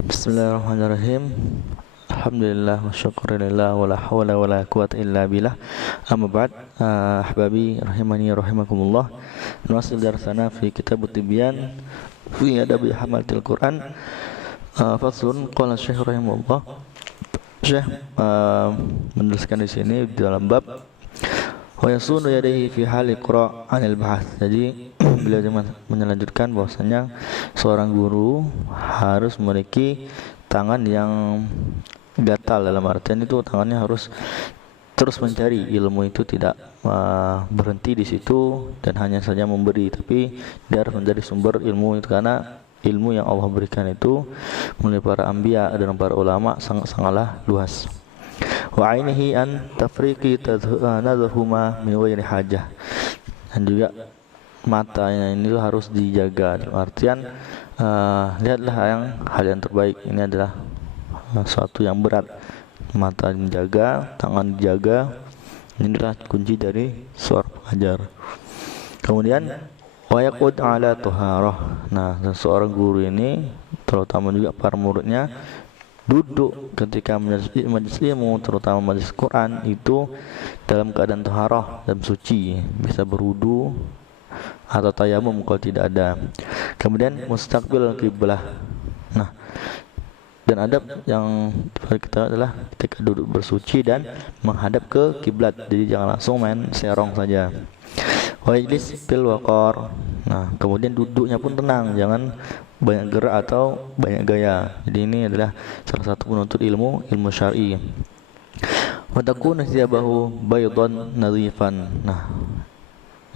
Bismillahirrahmanirrahim. Alhamdulillah wa syukurillah wa la hawla wa la quwata illa billah. Amma ba'd. Ahbabi rahimani rahimakumullah. Nuwasil darsana fi kitab Tibyan fi adabi hamalatil Quran. Faslun qala Syekh rahimahullah. Syekh menuliskan di sini di dalam bab wa yasunu yadayhi fi hali qira' anil bahas. Jadi beliau melanjutkan bahwasanya seorang guru harus memiliki tangan yang gatal, dalam artian itu tangannya harus terus mencari ilmu, itu tidak berhenti di situ dan hanya saja memberi, tapi dia harus menjadi sumber ilmu itu, karena ilmu yang Allah berikan itu melalui para anbiya dan para ulama sangatlah luas. Wa ainihi an tafriqi tadhuma min ghairi hajah, dan juga matanya ini harus dijaga, dalam artian lihatlah hal yang terbaik. Ini adalah suatu yang berat, mata dijaga, tangan dijaga. Inilah kunci dari seorang pengajar. Kemudian wa yaqud ala tuharah. Nah, seorang guru ini, terutama juga para muridnya, duduk ketika majelis ilmu, terutama majelis Quran, itu dalam keadaan taharah, dalam suci, bisa berwudu atau tayamum kalau tidak ada. Kemudian mustaqbil kiblah. Nah, dan adab yang kita adalah ketika duduk bersuci dan menghadap ke kiblat, jadi jangan langsung main serong saja. Wa yajlis bil waqar. Nah, kemudian duduknya pun tenang, jangan banyak gerak atau banyak gaya. Jadi ini adalah salah satu penuntut ilmu syar'i. Wa takunu thiyabahu baydan nadhifan. Nah,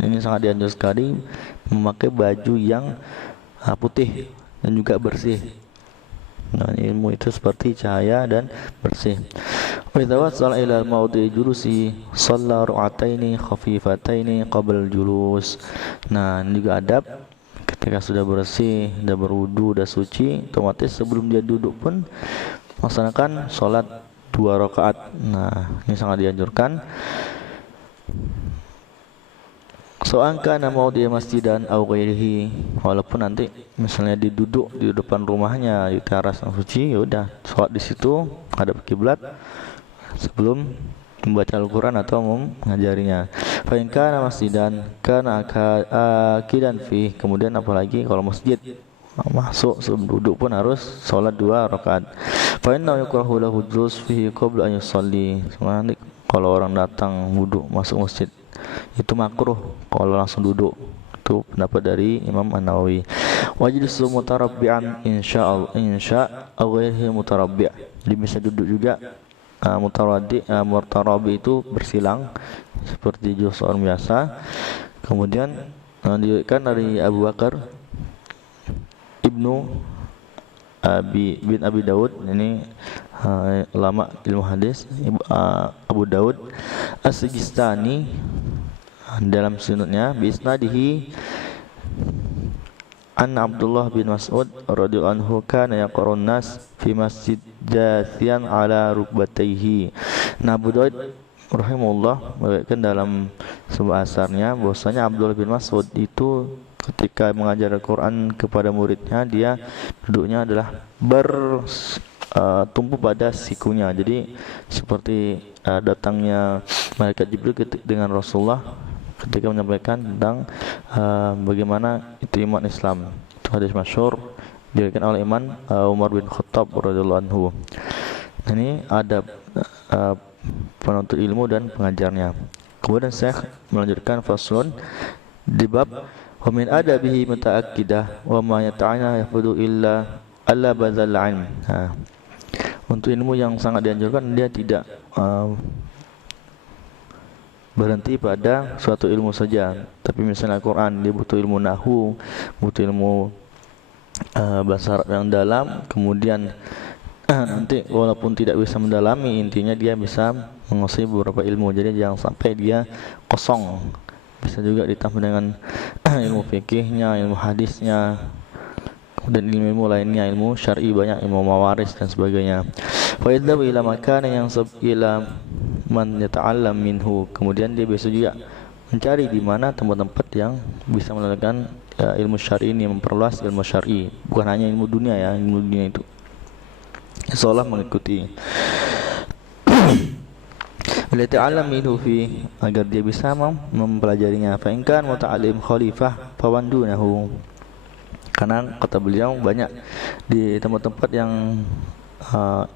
ini sangat dianjurkan sekali memakai baju yang putih dan juga bersih. Nah, ilmu itu seperti cahaya dan bersih. Wa idza wasala ila mawdi'i julusi shalla rak'ataini khafifataini qabla julus. Nah, ini juga adab ketika sudah bersih, sudah berwudu, sudah suci, otomatis sebelum dia duduk pun melaksanakan sholat 2 rakaat. Nah, ini sangat dianjurkan. Soangka nama dia masjidan atau ghairihi, walaupun nanti misalnya duduk di depan rumahnya di teras yang suci, ya udah sholat di situ hadap kiblat sebelum membaca Al-Quran atau mengajarinya. Fa in kana masjidan kana akidan fi. Kemudian apalagi kalau masjid, masuk sebelum duduk pun harus sholat 2 rakaat. Fa inna yukrahu lahu julus fihi qabla an yusalli. Sebenarnya kalau orang datang wudu masuk masjid itu makruh kalau langsung duduk. Itu pendapat dari Imam An-Nawawi. Wajlisu mutarabbi'an insya ghairihi mutarabbi'. Jadi bisa duduk juga mutarabi itu bersilang seperti juz orang biasa. Kemudian diriwayatkan dari Abu Bakar Ibnu bin Abi Daud, ini ulama ilmu hadis, Abu Daud As-Sijistani dalam sunutnya bisnadihi an Abdullah bin Mas'ud radhiyallahu anhu kana yaqra'un nas fi masjid jathiyan ala rukbatayhi. Nah, Abu Daud rahimahullah meriwayatkan dalam sebuah asarnya bahwasanya Abdullah bin Mas'ud itu ketika mengajar Al-Quran kepada muridnya, dia duduknya adalah bertumpu pada sikunya. Jadi seperti datangnya malaikat Jibril dengan Rasulullah ketika menyampaikan tentang bagaimana itu iman Islam. Itu hadis masyhur diriwayatkan oleh Imam Umar bin Khattab radhiyallahu anhu. Ini adab penuntut ilmu dan pengajarnya. Kemudian Syekh melanjutkan faslun di bab wa min adabihi muta'akkidah wa ma yata'ana yafudu illa alla bazal ilm. Untuk ilmu yang sangat dianjurkan, dia tidak berhenti pada suatu ilmu saja. Tapi misalnya Al-Quran, dia butuh ilmu nahwu, butuh ilmu bahasa Arab yang dalam. Kemudian nanti walaupun tidak bisa mendalami, intinya dia bisa menguasai beberapa ilmu. Jadi jangan sampai dia kosong. Bisa juga ditambah dengan ilmu fikihnya, ilmu hadisnya, dan ilmu lainnya, ilmu syar'i banyak, ilmu mawaris dan sebagainya. Fa idza ila makana yang ila man yata'allam minhu. Kemudian dia bisa juga mencari di mana tempat-tempat yang bisa melakukan ilmu syar'i ini, memperluas ilmu syar'i, bukan hanya ilmu dunia ya, ilmu dunia itu seolah mengikuti. Bila ta'allam minhu fi, agar dia bisa mempelajarinya. Fa in kan muta'allim khalifah fawandunahu. Karena kata beliau banyak di tempat-tempat yang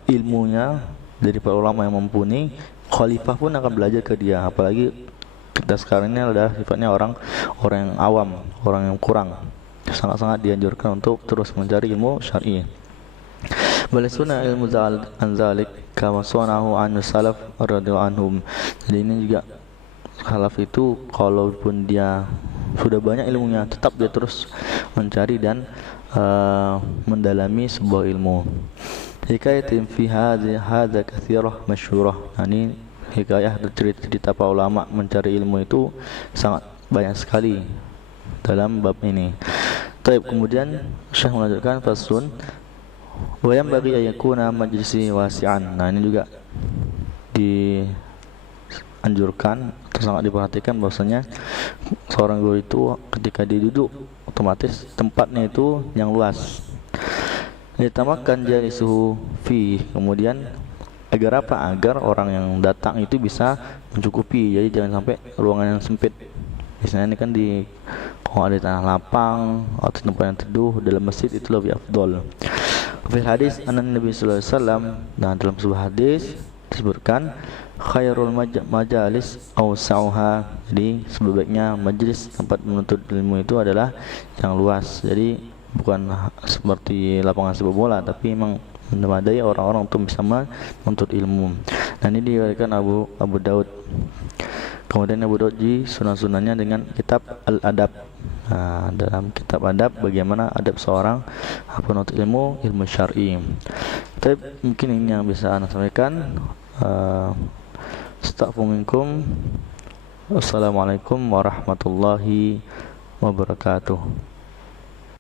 ilmunya dari para ulama yang mumpuni, khalifah pun akan belajar ke dia. Apalagi kita sekarang ini adalah sifatnya orang yang awam, orang yang kurang. Sangat-sangat dianjurkan untuk terus mencari ilmu syar'i. Balasuna ilmu anzalik kama sunahu an salaf radhiyallahu anhum. Jadi ini juga salaf itu kalaupun dia sudah banyak ilmunya, tetap dia terus mencari dan mendalami sebuah ilmu. Hikayatin fi hadza katsirah masyhurah. Nah, ini hikayah cerita para ulama mencari ilmu itu sangat banyak sekali dalam bab ini. Baik, kemudian Syekh melanjutkan faslun wa yanbaghi an yakuna majlisi wasi'an. Nah, ini juga dianjurkan atau sangat diperhatikan bahwasanya seorang guru itu ketika dia duduk otomatis tempatnya itu yang luas. Ditamakan jalisuhu fi, kemudian agar apa? Agar orang yang datang itu bisa mencukupi. Jadi jangan sampai ruangan yang sempit. Biasanya ini kan kalau ada tanah lapang atau tempat yang teduh dalam masjid itu lebih afdol. Fil hadis anan Nabi sallallahu alaihi wasallam, dan dalam sebuah hadis disebutkan khairul majalis awsa'uha. Jadi sebaiknya majlis tempat menuntut ilmu itu adalah yang luas. Jadi bukan seperti lapangan sepak bola, tapi memang memadai orang-orang untuk bisa menuntut ilmu. Dan ini diriwayatkan Abu Daud. Kemudian Abu Daud di sunan-sunannya dengan kitab Al-Adab. Nah, dalam kitab adab bagaimana adab seorang penuntut ilmu syar'i. Tapi mungkin ini yang bisa Anda sampaikan. Astaghfirullahaladzim. Assalamualaikum warahmatullahi wabarakatuh.